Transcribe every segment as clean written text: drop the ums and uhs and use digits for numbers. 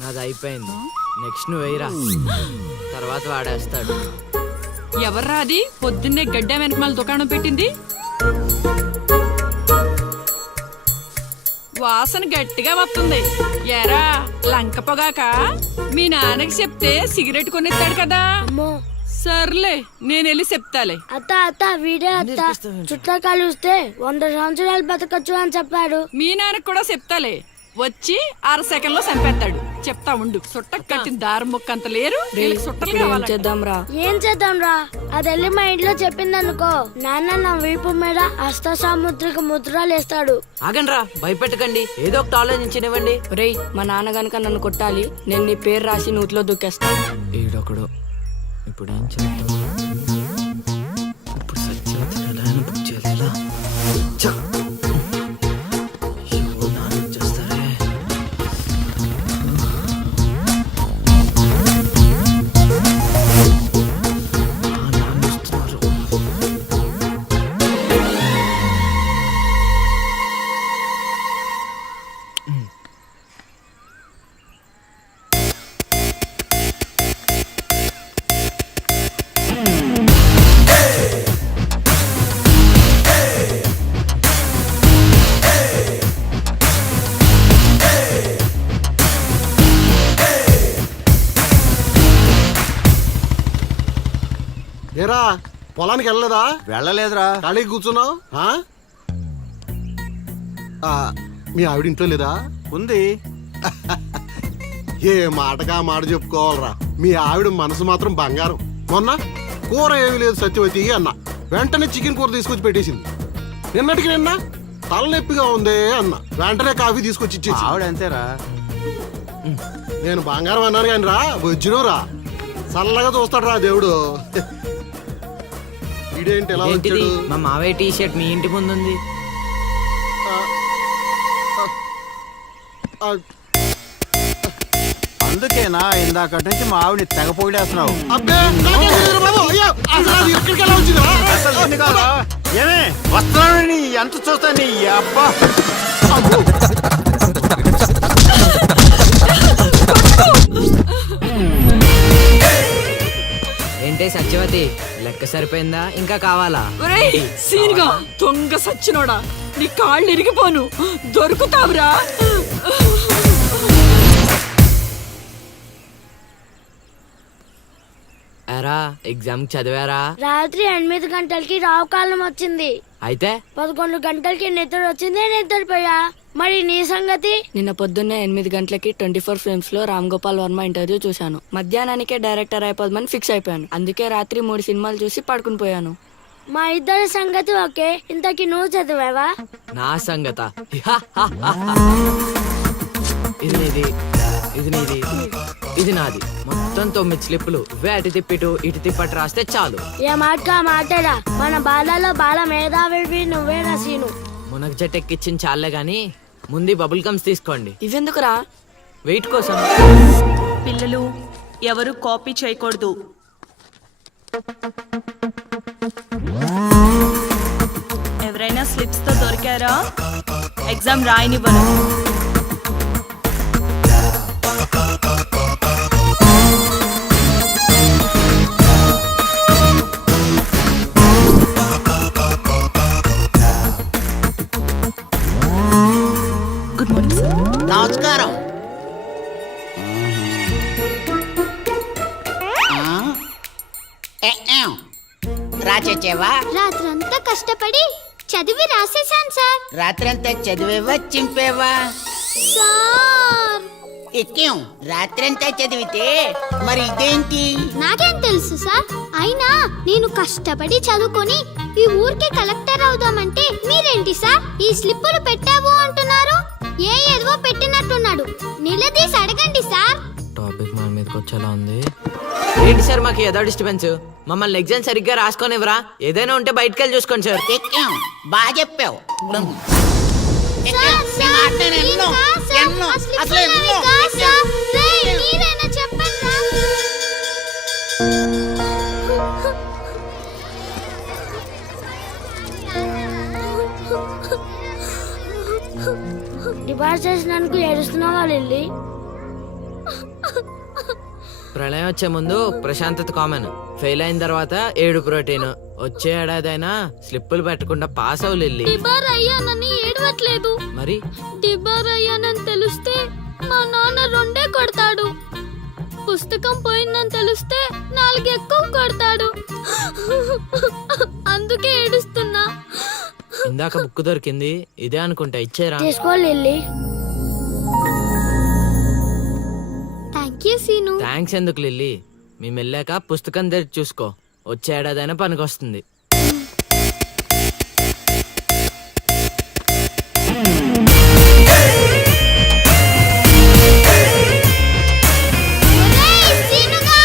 నాది అయిపోయింది. నెక్స్ట్ నువ్వు వేయరా, తర్వాత వాడేస్తాడు. ఎవర్రా అది పొద్దున్నే గడ్డ వెనకమాల దుకాణం పెట్టింది? వాసన గట్టిగా వస్తుంది. ఎరా లంక పొగాక? మీ నాన్నకి చెప్తే సిగరెట్ కొనిస్తాడు కదా. సర్లే నేను వెళ్ళి చెప్తాలే. అత్త అత్త వీడే అత్త చుట్టూ కలిస్తే 100 సంవత్సరాలు బతకచ్చు అని చెప్పాడు. మీ నాన్నకి కూడా చెప్తాలే, వచ్చి 6 సెకండ్లో చంపేస్తాడు. చెప్తా ఉండు. సుట్ట కట్టిన దారం ముక్క అంత లేరు. ఏం చేద్దాం రా? అది వెళ్ళి మా ఇంట్లో చెప్పింది అనుకో, నాన్న నా వీపు మీద హస్త సాముద్రిక ముద్రలు వేస్తాడు. ఆగండ్రా, భయపెట్టకండి, ఏదో ఒకటి ఆలోచించనివ్వండి. రేయ్, మా నాన్న గనక నన్ను కొట్టాలి, నేను నీ పేరు రాసి నూతిలో దూకేస్తాను. ఈడొకడు. ఇప్పుడు ఏం చేద్దాం? ఇప్పుడు సత్యవతి ఎలా బుక్ చేయాలి? ఏరా పొలానికి వెళ్ళలేదా? వెళ్ళలేదురా. ఖాళీకి కూర్చున్నావు? మీ ఆవిడ ఇంట్లో లేదా? ఉంది. ఏ మాటగా మాట చెప్పుకోవాలరా, మీ ఆవిడ మనసు మాత్రం బంగారం. మొన్న కూర ఏమీ లేదు సత్యవతి అన్న, వెంటనే చికెన్ కూర తీసుకొచ్చి పెట్టేసింది. నిన్నటికి నిన్న తలనొప్పిగా ఉంది అన్న, వెంటనే కాఫీ తీసుకొచ్చి ఇచ్చేసి. ఆవిడ అంతేరా. నేను బంగారం అన్నాను కానీ రా వచ్చినరా, చల్లగా చూస్తాడు రా దేవుడు. ఇదేంటి ఎలా వచ్చాడు? మా మావయ్య టీ షర్ట్ మీ ఇంటి ముందు ఉంది. అందుకేనా ఇందాక నుంచి మా ఆవిడని తెగ పొగిడేస్తున్నావు? ఏమే వస్తున్నాను, ఎంత చూస్తాను నీ అబ్బా. ఏంటే సత్యవతి, లెక్క సరిపోయిందా? ఇంకా కావాలా? సీన్గా దొంగ సచ్చినోడా, నీ కాళ్ళు ఇరిగిపోను, దొరుకుతావురా. ఎరా ఎగ్జామ్ చదివారా? రాత్రి 8 గంటలకి రావు కాలం వచ్చింది. అయితే 11 గంటలకి నిద్ర వచ్చింది, నిద్రపోయా. మరి నీ సంగతి? నిన్న పొద్దున్నే 8 గంటలకి 24 ఫిల్మ్స్ లో రామ్ గోపాల్ వర్మ ఇంటర్వ్యూ చూశాను. మధ్యాహ్నానికే డైరెక్టర్ అయిపోదామని ఫిక్స్ అయిపోయాను. అందుకే రాత్రి 3 సినిమాలు చూసి పడుకుని పోయాను. మా ఇద్దరి సంగతి ఓకే. ఇంతకి నువ్వు చదివావా? నా సంగత ఇది నీది, ఇది నీది, ఇది నాది. మొత్తం 9 స్లిప్పులు. అటు తిప్పిటు ఇటు తిప్పటి రాస్తే చాలు. ఏ మాట మాటరా, మన బాలలో బాల మేధావి నువ్వే రసీను. మునగ చెట్టు ఎక్కిచ్చిన చాలే గాని ముందు బబుల్ గమ్స్ తీసుకోండి. ఇవెందుకురా? వెయిట్ కోసం. పిల్లలు ఎవరు కాపీ చేయకూడదు. ఎవరైనా స్లిప్స్ తో దొరికారా? ఎగ్జామ్ రాయనివ్వను. Good morning sir. నమస్కారం. రాచేవా? రాత్రంతా కష్టపడి చదివి రాసేసాను సార్. రాత్రంతా చదివేవా చింపేవా? సార్ ఎక్కేం రాత్రంతా చదివితే మరి ఇదేంటి? నాకేం తెలుసు సార్. అయినా నేను కష్టపడి చదువుకొని ఈ ఊరికి కలెక్టర్ అవుదామంటే మీరేంటి సార్ ఈ స్లిప్పులు పెట్టావు అంటున్నారు? ఏదో పెట్టినట్టున్నాడు. నిలదీసి అడగండి సార్. టాపిక్ మన మీదకి వచ్చేలా ఉంది. ఏంటి సార్ మాకు ఏదో డిస్టర్బెన్స్? మమ్మల్ని ఎగ్జామ్ సరిగ్గా రాసుకొనివ్వరా? ఏదైనా ఉంటే బయటకు వెళ్ళి చూసుకోండి సార్. ఎక్కేం బాగా చెప్పావు. డిబార్ చేసినందుకు ఏడుస్తున్నావా లిల్లీ? ప్రళయం వచ్చే ముందు ప్రశాంతత కామన్, ఫెయిల్ అయిన తర్వాత ఏడు ప్రోటీన్. వచ్చే ఏడాదైనా స్లిప్పులు పెట్టకుండా పాస్ అవ్వు లిల్లీ. డిబార్ అయ్యానని ఏడవట్లేదు. మరి డిబార్ అయ్యానని తెలిస్తే మా నాన్న 2 కొడతాడు. పుస్తకం పోయిందని తెలిస్తే 4 ఎక్కువ కొడతాడు. అందుకే ఏడుస్తున్నా. ఇందాక బుక్ దొరికింది, ఇదే అనుకుంటా, ఇచ్చేరా. తీసుకో Lily. Thank you Seenu. Thanks ఎందుకు లిల్లీ, మేము వెళ్ళాక పుస్తకం తెరిచి చూసుకో, వచ్చే ఏడాదైనా పనికొస్తుంది. ఒరేయ్ సీనుగా!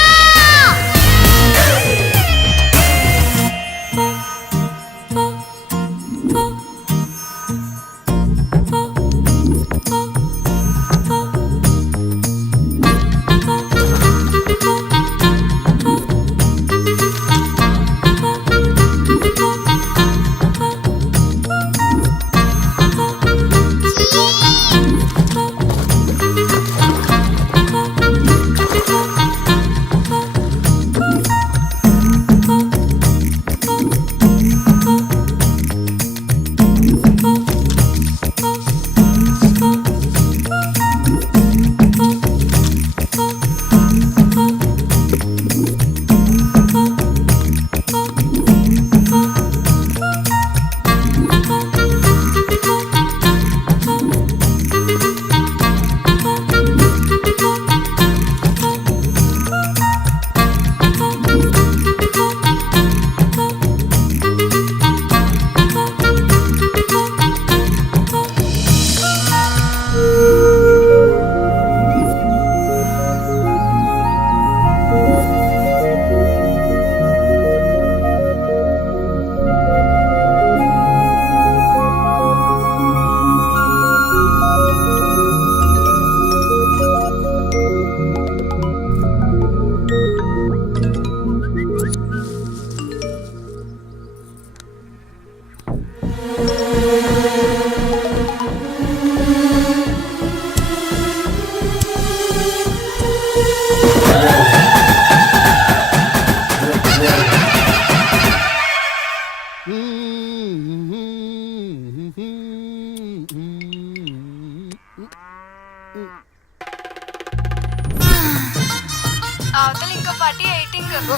అవతల ఇంకో పార్టీ 18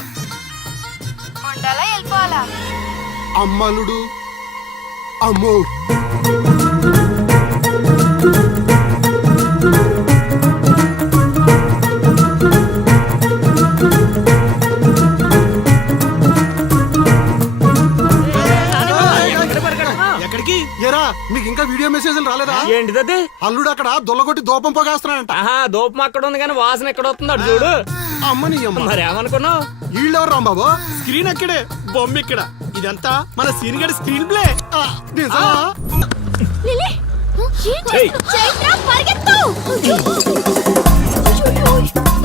ఉండాలా వెళ్ళిపోవాలా? అమ్మలుడు అమ్మో. ఎక్కడికి? ఏరా మీకు ఇంకా వీడియో మెసేజ్లు రాలేదా? ఏంటిదది? అల్లుడు అక్కడ దొల్లగొట్టి దూపం పొగేస్తున్నాడంట. ఆహా, దూపం అక్కడ ఉంది కానీ వాసన ఎక్కడ వస్తుంది అటు చూడు. అమ్మని అమ్మ. మరి ఏమనుకున్నావు? వీళ్ళెవరు రాంబాబు? స్క్రీన్ అక్కడే, బొమ్మ ఇక్కడ. ఇదంతా మన సీన్ గడి స్క్రీన్ ప్లే. నిజమా? లిల్లీ ఏం చేస్తున్నావ్? చైత్ర పరిగెత్తు.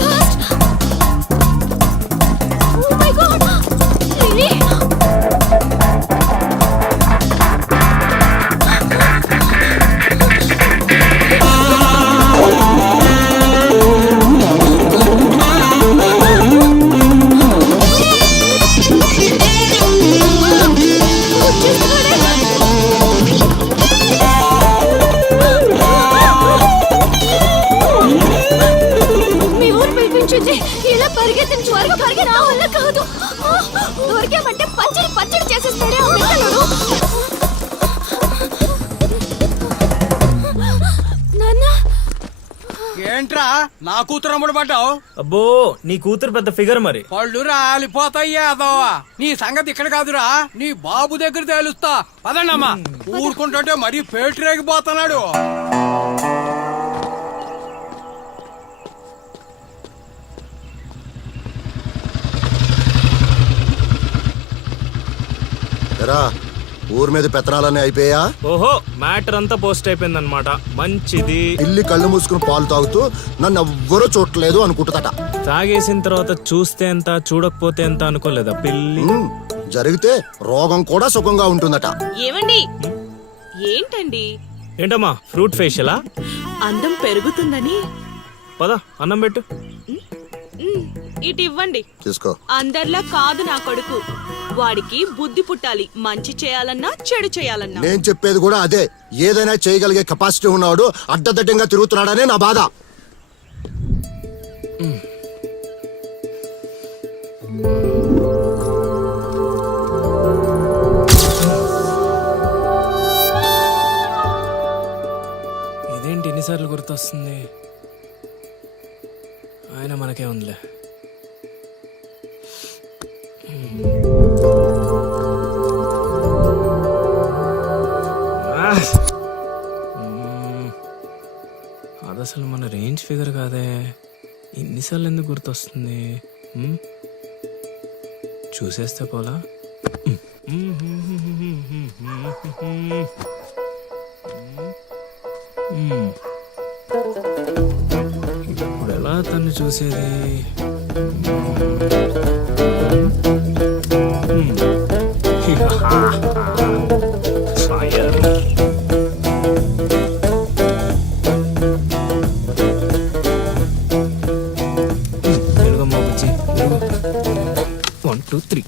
Fast. Oh my God. Lily ఇలా పరిగెత్తిన త్వరగా పరిగెత్తి నా వల్ల కాదు. దొరికామంటే పచ్చడి పచ్చడి చేసేస్తాడే ఆ పిల్లలు. నాన్న ఏంట్రా నా కూతురు అమ్ముడు పడ్డావు? అబ్బో, నీ కూతురు పెద్ద ఫిగర్ మరి. పళ్ళు రాలిపోతాయ్యా అదోవా. నీ సంగతి ఇక్కడ కాదురా, నీ బాబు దగ్గర తేలుస్తా. పదండమ్మా. ఊరుకుంటుంటే మరీ పేటరేగిపోతున్నాడు. ఊరి మీద పెత్తనాలన్నీ అయిపోయా? ఓహో, మ్యాటర్ అంతా పోస్ట్ అయిపోయింది అనమాట. మంచిది. పిల్లి కళ్ళు మూసుకుని పాలు తాగుతూ నన్ను ఎవ్వరూ చూడలేదు అనుకుంటుందట. తాగేసిన తర్వాత చూస్తే ఎంత, చూడకపోతే ఎంత అనుకోలేదా పిల్లి? జరిగితే రోగం కూడా సుఖంగా ఉంటుందట. ఏమండి ఏంటండి ఏంటమ్మా ఫ్రూట్ ఫేషియలా? అందం పెరుగుతుందని. పద అన్నం పెట్టు. ఇటు ఇవ్వండి. తీసుకో. అందరిలా కాదు నా కొడుకు. వాడికి బుద్ధి పుట్టాలి, మంచి చేయాలన్నా చెడు చేయాలన్నా. నేను చెప్పేది కూడా అదే. ఏదైనా చేయగలిగే కెపాసిటీ ఉన్నవాడు అడ్డదడ్డంగా తిరుగుతున్నాడనే నా బాధ. ఇదేంటి ఎన్నిసార్లు గుర్తొస్తుంది? ఆయన మనకే ఉందిలే. అది అసలు మన రేంజ్ ఫిగర్ కాదే. ఇన్నిసార్లు ఎందుకు గుర్తొస్తుంది? చూసేస్తే పోలా. ఇప్పుడు ఎలా తను చూసేది? One, two, three.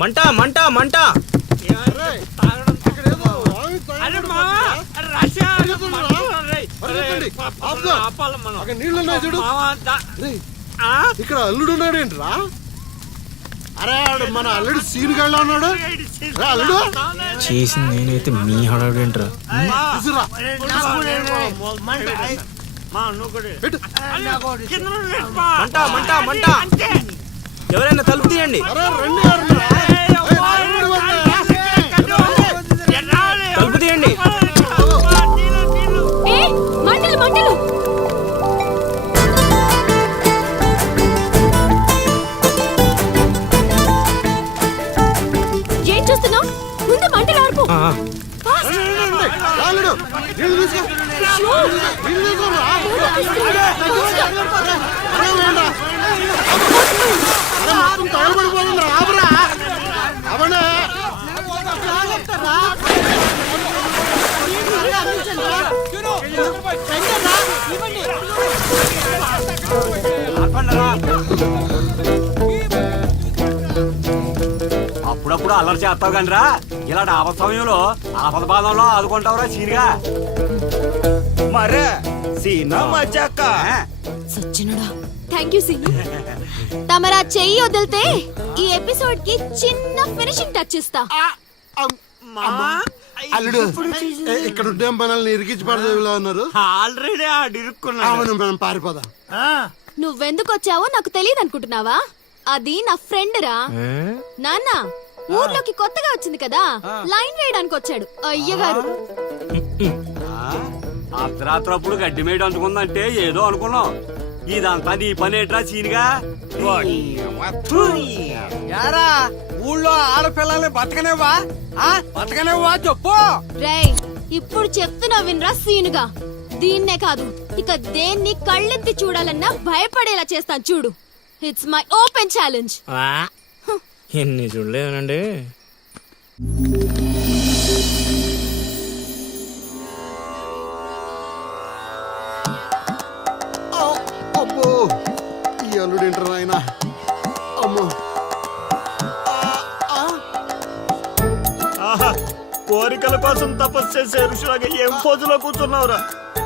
మంట మంట మంట. నీళ్ళున్నాయి చూడు. ఇక్కడ అల్లుడు ఉన్నాడేంట్రా? అరే మన అల్లుడు సీన్ గళ్ళ ఉన్నాడు. అల్లుడు చేసింది నేనైతే మీ హడావిడేంట్రా? మంట మంట మంట. ఎవరైనా తలుపు తీయండి. తలుపు తీయండి. మంటలు మంటలు. ఏం చూస్తున్నావు? ముందు మంటలు ఆర్పు. అప్పుడప్పుడు అల్లరి చేస్తావు కానీ రా, ఇలాంటి ఆపద సమయంలో ఆపద బాధంలో ఆదుకుంటావురా సీన్గా. మరే సీనా మజాక. సచ్చినుడా. Thank you Seenu. తమరా చెయ్యి వదిలితే ఈ ఎపిసోడ్ కి చిన్న ఫినిషింగ్ టచ్ ఇస్తా. అల్లుడు ఇక్కడ ఉండే మనల్ని ఇరికించి పడదేవిలా ఉన్నారు. ఆల్రెడీ ఆడిరుక్కున్నా. మనం పారిపోదాం. నువ్వెందుకు వచ్చావో నాకు తెలియదు అనుకుంటున్నావా? అది నా ఫ్రెండ్ రా. నాన్న ఊర్లోకి కొత్తగా వచ్చింది కదా, లైన్ వేయడానికి వచ్చాడు అయ్యగారు. అర్ధరాత్రప్పుడు గడ్డి మేడ అంటుకుందంటే ఏదో అనుకున్నాం. ఇదంతా నీ పని ఏట్రా సీన్గా? యారా ఊళ్ళో ఆడపిల్లల్ని బతకనేవా? బతకనేవా చెప్పు. రేయ్ ఇప్పుడు చెప్తున్నా వినరా సీనుగా. దీన్నే కాదు ఇక దేన్ని కళ్ళెత్తి చూడాలన్నా భయపడేలా చేస్తాను చూడు. It's my open challenge. ఎన్ని చూడలేనండి. అబ్బో ఈ అల్లుడు ఏంటారు ఆయన? అమ్మో కోరికల కోసం తపస్సు చేసే ఋషులాగా ఏం పోజులో కూర్చున్నావురా?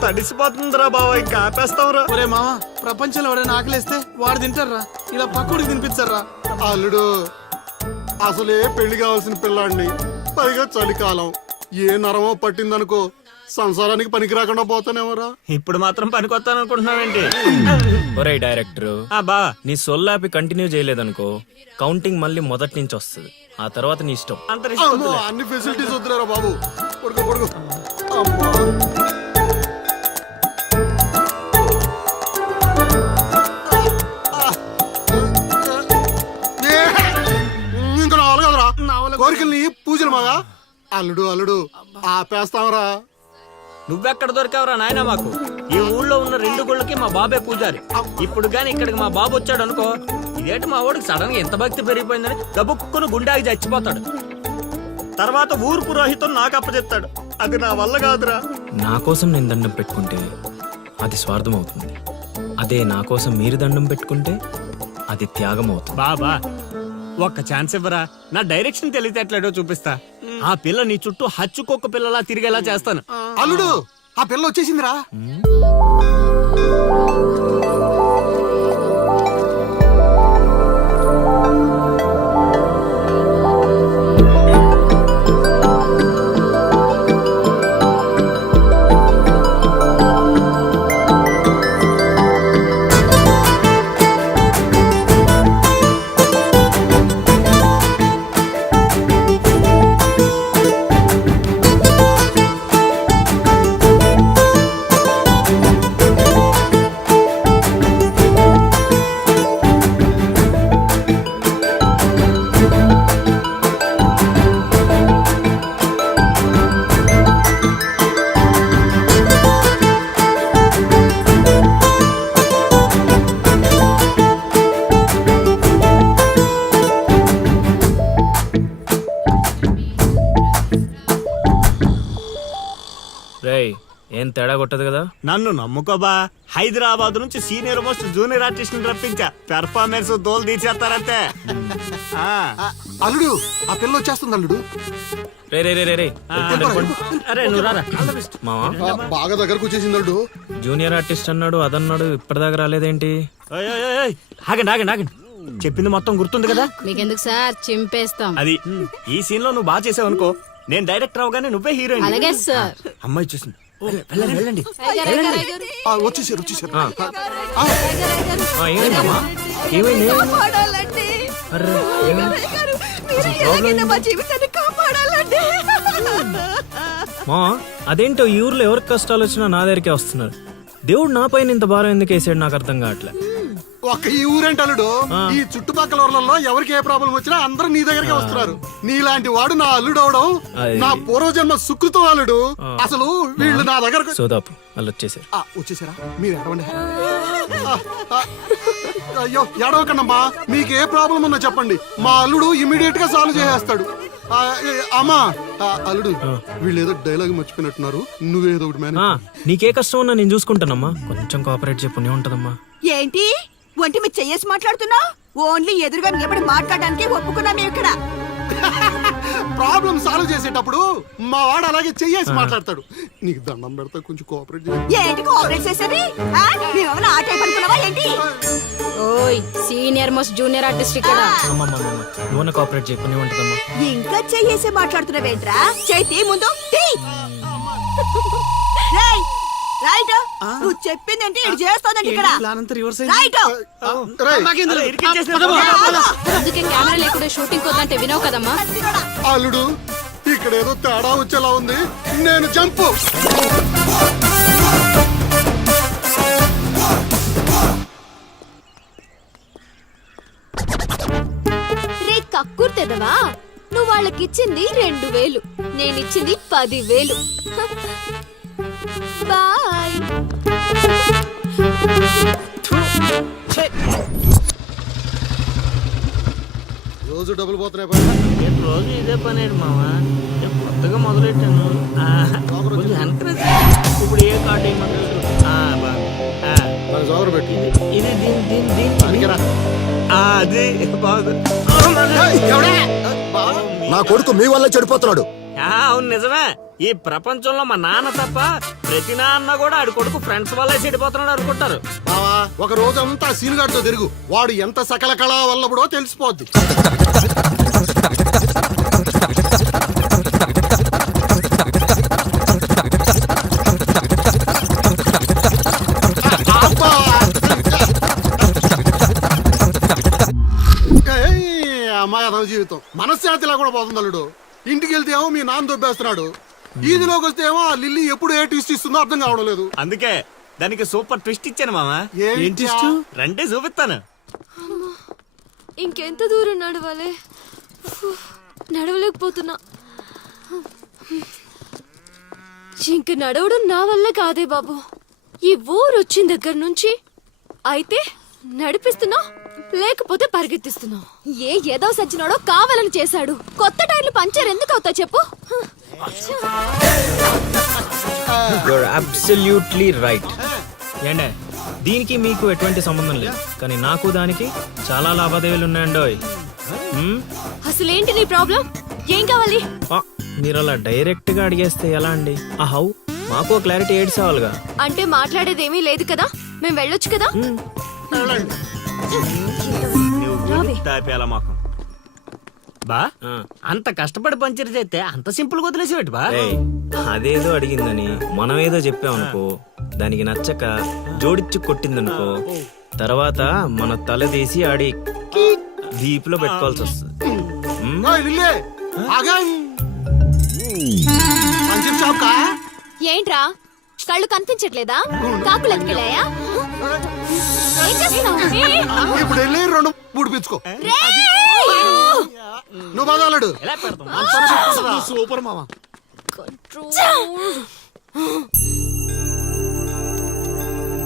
తడిసిపోతుందిరా బావ, ఇంకా ఆపేస్తావురా. ఒరే మామ, ప్రపంచంలో ఎవరైనా ఆకలిస్తే వాడు తింటారా? ఇలా పక్కడికి తినిపించారా? అల్లుడు అసలే పెళ్లి కావాల్సిన పిల్లాడిని, పైగా చలికాలం. ఏ నరమో పట్టిందనుకో సంసారానికి పనికి రాకుండా పోతానేమరా. ఇప్పుడు మాత్రం పనికొత్తాను అనుకుంటున్నావేంటి? ఒరే డైరెక్టర్, నీ సొల్లాపి కంటిన్యూ చేయలేదనుకో కౌంటింగ్ మళ్ళీ మొదటి నుంచి వస్తుంది. ఆ తర్వాత నీ ఇష్టం. అమ్మో, అన్ని ఫెసిలిటీస్ వద్దురా బాబు. పడుకో పడుకో. అమ్మా ఇంకా రావాలి కదరా కోరికల్ని పూజలు మగా. అల్లుడు అల్లుడు ఆపేస్తావరా. నువ్వెక్కడ దొరికావురా నాయన మాకు? ఈ ఊళ్ళో ఉన్న 2 గుళ్ళకి మా బాబే పూజారి. ఇప్పుడు గాని ఇక్కడికి మా బాబు వచ్చాడు అనుకో, ఇదేంటి మా వాడికి సడన్ గా ఎంత భక్తి పెరిగిపోయిందని గబుక్కును గుండాకి చచ్చిపోతాడు. తర్వాత ఊరు పురోహితం నాకు అప్పచెప్తాడు. అది నా వల్ల కాదురా. నా కోసం నేను దండం పెట్టుకుంటే అది స్వార్థం అవుతుంది. అదే నా కోసం మీరు దండం పెట్టుకుంటే అది త్యాగం అవుతుంది. బాబా ఒక్క ఛాన్స్ ఇవ్వరా, నా డైరెక్షన్ తెలియటట్లేడో చూపిస్తా. ఆ పిల్ల నీ చుట్టూ హచ్చుకొక్క పిల్లలా తిరిగేలా చేస్తాను. అల్లుడు ఆ పిల్ల వచ్చేసిందిరా. రేయ్ ఏం తేడా కొట్టదు కదా. నన్ను నమ్ముకోబా. హైదరాబాద్ నుంచి సీనియర్ మోస్ట్ జూనియర్ ఆర్టిస్ట్ రప్పించా. పెర్ఫార్మెన్స్ దోలు తీర్చేస్తారంతే. అల్లుడు ఆ పిల్ల వచ్చేస్తుంది అల్లుడు. రే రే రే రే రే. అరే నువ్వు రారా. మావా బాగా దగ్గరకు వచ్చేసింది అల్లుడు. జూనియర్ ఆర్టిస్ట్ అన్నాడు అదన్నాడు, ఇప్పటిదాకా రాలేదేంటి? ఆగండి ఆగండి ఆగండి. చెప్పింది మొత్తం గుర్తుంది కదా మీకెందుకు సార్ చింపేస్తాం. అది. ఈ సీన్ లో నువ్వు బాగా చేసావు అనుకో, నేను డైరెక్టర్ అవగానే నువ్వే హీరోయిన్. అలాగే సార్. అమ్మాయి చూసింది. వెళ్ళండి వెళ్ళండి. వచ్చేసారు వచ్చేసారు. ఏమైందమ్మా? ఏమైంది? అర్రే, మా అదేంటో ఈ ఊర్లో ఎవరికి కష్టాలు వచ్చినా నా దగ్గరికే వస్తున్నారు. దేవుడు నా పైన ఇంత భారం ఎందుకు వేసాడు నాకు అర్థం కావట్లే. ఒక్క ఈ ఊరేంటి అల్లుడు, ఈ చుట్టుపక్కల ఊర్లలో ఎవరికి ఏ ప్రాబ్లం వచ్చినా అందరూ నీ దగ్గరికి వస్తున్నారు. నీలాంటి వాడు నా అల్లుడు అవడం నా పూర్వజన్మ సుకృతం అల్లుడు. అసలు వీళ్ళు నా దగ్గర సోదాపు వాళ్ళు వచ్చేసారు. వచ్చేసారా? మీరు ఎడవండి. అయ్యో ఎడవకండమ్మా, మీకు ఏ ప్రాబ్లం ఉన్నా చెప్పండి, మా అల్లుడు ఇమీడియట్ గా సాల్వ్ చేసేస్తాడు. అమ్మా అల్లుడు వీళ్ళు ఏదో డైలాగ్ మర్చిపోయినట్టున్నారు, నువ్వేదో ఒకటి మేనేజ్. నీకే కష్టం ఉన్నా నేను చూసుకుంటానమ్మా. కొంచెం కోఆపరేట్ చెప్పు ఉంటదమ్మా. ఏంటి ఒంటి మీద చెయ్యేసి మాట్లాడుతున్నావు? ఓన్లీ ఎదురుగా నిలబడి మాట్లాడడానికి ఒప్పుకున్నాం ఇక్కడ. ప్రాబ్లం సాల్వ్ చేసేటప్పుడు మా వాడు అలాగే చెయ్యేసి మాట్లాడతాడు. నీకు దండం పెడతా, కొంచెం కోఆపరేట్ చేయి. ఏంటి కోఆపరేట్ చేసేది? మేమేమైనా ఆ టైప్ అనుకున్నావా ఏంటి? ఓయ్ సీనియర్ మోస్ట్ జూనియర్ ఆర్టిస్ట్ ఇక్కడ. నువ్వు కోఆపరేట్ చెప్పు ఉంటదమ్మా. ఇంకా చెయ్యేసి మాట్లాడుతున్నావేంట్రా? చేతి ముందు తీ. రేయ్, రైట్. నువ్వు చెప్పిందంటే ఇది చేస్తోందండి ఇక్కడ. రైట్. అందుకే కెమెరా లేకుండా షూటింగ్ కొద్దంటే వినవు కదమ్మా. అల్లుడు ఇక్కడ ఏదో తేడా వచ్చేలా ఉంది, నేను జంపు. రే కక్కుర్తెదవా, నువ్వు వాళ్ళకిచ్చింది 2000, నేనిచ్చింది 10,000. బాయ్. రోజు డబ్బులు పోతున్నాయి. రోజు ఇదే పని మావా, కొత్తగా మొదలెట్టాను. ఇప్పుడు ఏ కార్డు జోగరు పెట్టి ఇది నా కొడుకు మీ వల్ల చెడిపోతున్నాడు. అవును నిజమే. ఈ ప్రపంచంలో మా నాన్న తప్ప ప్రతి నాన్న కూడా ఆడి కొడుకు ఫ్రెండ్స్ వల్లే చెడిపోతున్నాడు అనుకుంటారు. బావా ఒక రోజంతా సీనుగాడితో తిరుగు, వాడు ఎంత సకల కళా వల్లబడో తెలిసిపోద్ది. అమ్మాయి అదవ జీవితం మనశ్శాంతిలా కూడా పోతుంది అల్లుడు. ఇంటికి వెళ్తే ఏమో మీ నాన్న దొబ్బేస్తున్నాడు, ఈదిలోకి వస్తే ఏమో ఆ లిల్లీ ఎప్పుడు ఏ ట్విస్ట్ ఇస్తుందో అర్థం కావడం లేదు. అందుకే దానికి సూపర్ ట్విస్ట్ ఇచ్చాను మామా. రండి చూపిస్తాను. ఇంకెంత దూరం నడవాలి? నడవలేకపోతున్నా. ఇంక నడవడం నా వల్ల కాదే బాబు. ఈ ఊరు వచ్చిన దగ్గర నుంచి అయితే నడిపిస్తున్నా లేకపోతే పరిగెత్తిస్తున్నావు. ఏదో సచ్చినాడో కావాలని చేశాడు. కొత్త టైర్లు పంచర్ ఎందుకు అవుతా చెప్పు. Your absolutely right. ఏండే దీనికి మీకు ఎటువంటి సంబంధం లేదు, కానీ నాకు దానికి చాలా లావాదేవీలు ఉన్నాయండోయ్. అసలేంటి నీ ప్రాబ్లం? ఏం కావాలి? మీరు అలా డైరెక్ట్ గా అడిగేస్తే ఎలా అండి? ఆ హౌ మాకు క్లారిటీ ఏడ్స్ అవ్వాలిగా. అంటే మాట్లాడేదేమీ లేదు కదా, మేము వెళ్ళొచ్చు కదా. తాపేలా మాకు బా అంత కష్టపడి పంచర్ చేస్తే అంత సింపుల్ గా వదిలేసేవాటి బా. ఏయ్, అదేదో అడిగిందని మనం ఏదో చెప్పామనుకో, దానికి నచ్చక జోడిచ్చి కొట్టిందనుకో, తర్వాత మన తల తీసి ఆడి దీపులో పెట్టుకోవాల్సి వస్తుంది. ఏంట్రా కళ్ళు కనిపించట్లేదా? కాకులు ఎత్తుకెళ్ళాయా? ఏం చేస్తున్నావు? ఇప్పుడు వెళ్ళి 2 పుడిపించుకో. నువ్వు బాగాలడు సూపర్ మామ.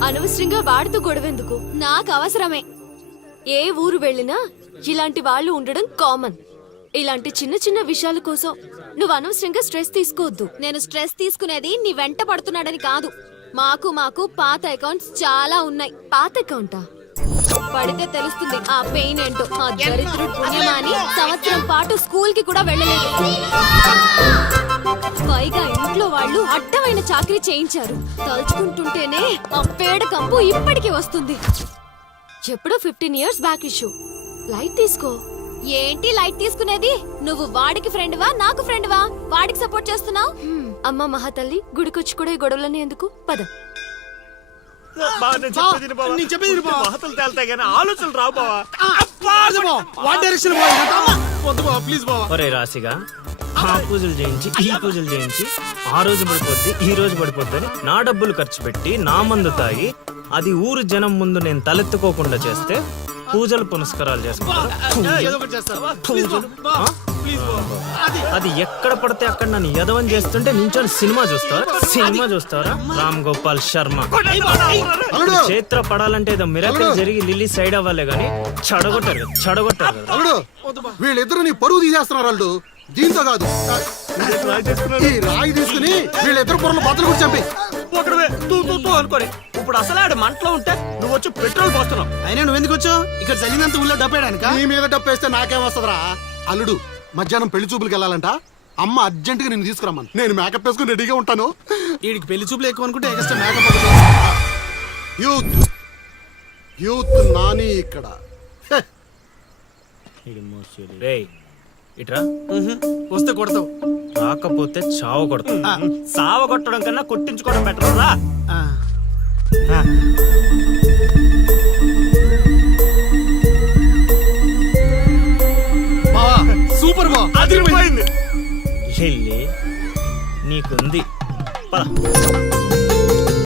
అనవసరంగా వాడితో గొడవెందుకు? నాకు అవసరమే. ఏ ఊరు వెళ్ళినా ఇలాంటి వాళ్ళు ఉండడం కామన్. ఇలాంటి చిన్న చిన్న విషయాల కోసం నువ్వు అనవసరంగా స్ట్రెస్ తీసుకోవద్దు. నేను స్ట్రెస్ తీసుకునేది నీ వెంట పడుతున్నాడని కాదు. మాకు పాత అకౌంట్స్ చాలా ఉన్నాయి. పాత అకౌంటా? పడితే తెలుస్తుంది ఆ పెయిన్ ఏంటో. ఆ దరిద్రుడు పుణ్యమాని సంవత్సరం పాటు స్కూల్ కి కూడా వెళ్ళలేదు. పైగా ఇంట్లో వాళ్ళు అడ్డమైన చాకరీ చేయించారు. తలుచుకుంటుంటేనే ఆ పేడ కంపు ఇప్పటికీ వస్తుంది. ఎప్పుడో 15 years బ్యాక్ ఇష్యూ. లైట్ తీసుకో. ఏంటి లైట్ తీసుకునేది? నువ్వు వాడికి ఫ్రెండ్వా నాకు ఫ్రెండ్వా? వాడికి సపోర్ట్ చేస్తున్నావు. అమ్మ మహాతల్లి, గుడికొచ్చి కూడా ఈ గొడవలన్నీ ఎందుకు? పద. నేను చెప్పేది మహతలు తేలుతాయి కానీ ఆలోచనలు రావు బావా. వాట్ డైరెక్షన్ వద్దు బావ, ప్లీజ్ బావ. ఒరే రాశిగా, ఆ పూజలు చేయించి ఈ పూజలు చేయించి ఆ రోజు పడిపోద్ది ఈ రోజు పడిపోద్ది అని నా డబ్బులు ఖర్చు పెట్టి నా మందు తాగి అది ఊరు జనం ముందు నేను తలెత్తుకోకుండా చేస్తే పూజలు పునస్కారాలు చేసుకుంటారు. అది ఎక్కడ పడితే అక్కడ నన్ను యదవం చేస్తుంటే నించొని సినిమా చూస్తారా? రామ్ గోపాల్ శర్మ. క్షేత్ర పడాలంటే ఏదో మిరాకిల్ జరిగి లిల్లీ సైడ్ అవ్వాలే గానీ చెడగొట్టారు. అల్లుడు, వీళ్ళిద్దరు నీ పరువు తీసేస్తున్నారు. వాళ్ళు దీంతో కాదు, ఈ రాయి తీసుకుని వీళ్ళిద్దరు పొరలు బద్దలు కూడా చంపి ఒకడే తూ అనుకోని ఇప్పుడు అసలు ఆడు మంటలో ఉంటే నువ్వు వచ్చి పెట్రోల్ పోస్తున్నావు. అయినా నువ్వెందుకు వచ్చావు ఇక్కడ? చలినంత ఊళ్ళో డబ్బేయడానికా? నీ మీద డప్పేస్తే నాకేమొస్తుందిరా? అల్లుడు, మధ్యాహ్నం పెళ్లి చూపులకి వెళ్ళాలంట. అమ్మ అర్జెంట్ గా నేను తీసుకురమ్మను. నేను మేకప్ వేసుకుని రెడీగా ఉంటాను. వీడికి పెళ్లి చూపులు ఎక్కువ అనుకుంటే ఎక్స్ట్రా మేకప్. యూత్ నాని ఇక్కడ. రేయ్ ఇట్రా. వస్తే కొడతావు, రాకపోతే చావు కొడతావు. సావ కొట్టడం కన్నా కొట్టించుకోవడం బెటర్ రా. సూపర్ బా, అదిరిపోయింది. లిల్లీ నీకుంది. పద.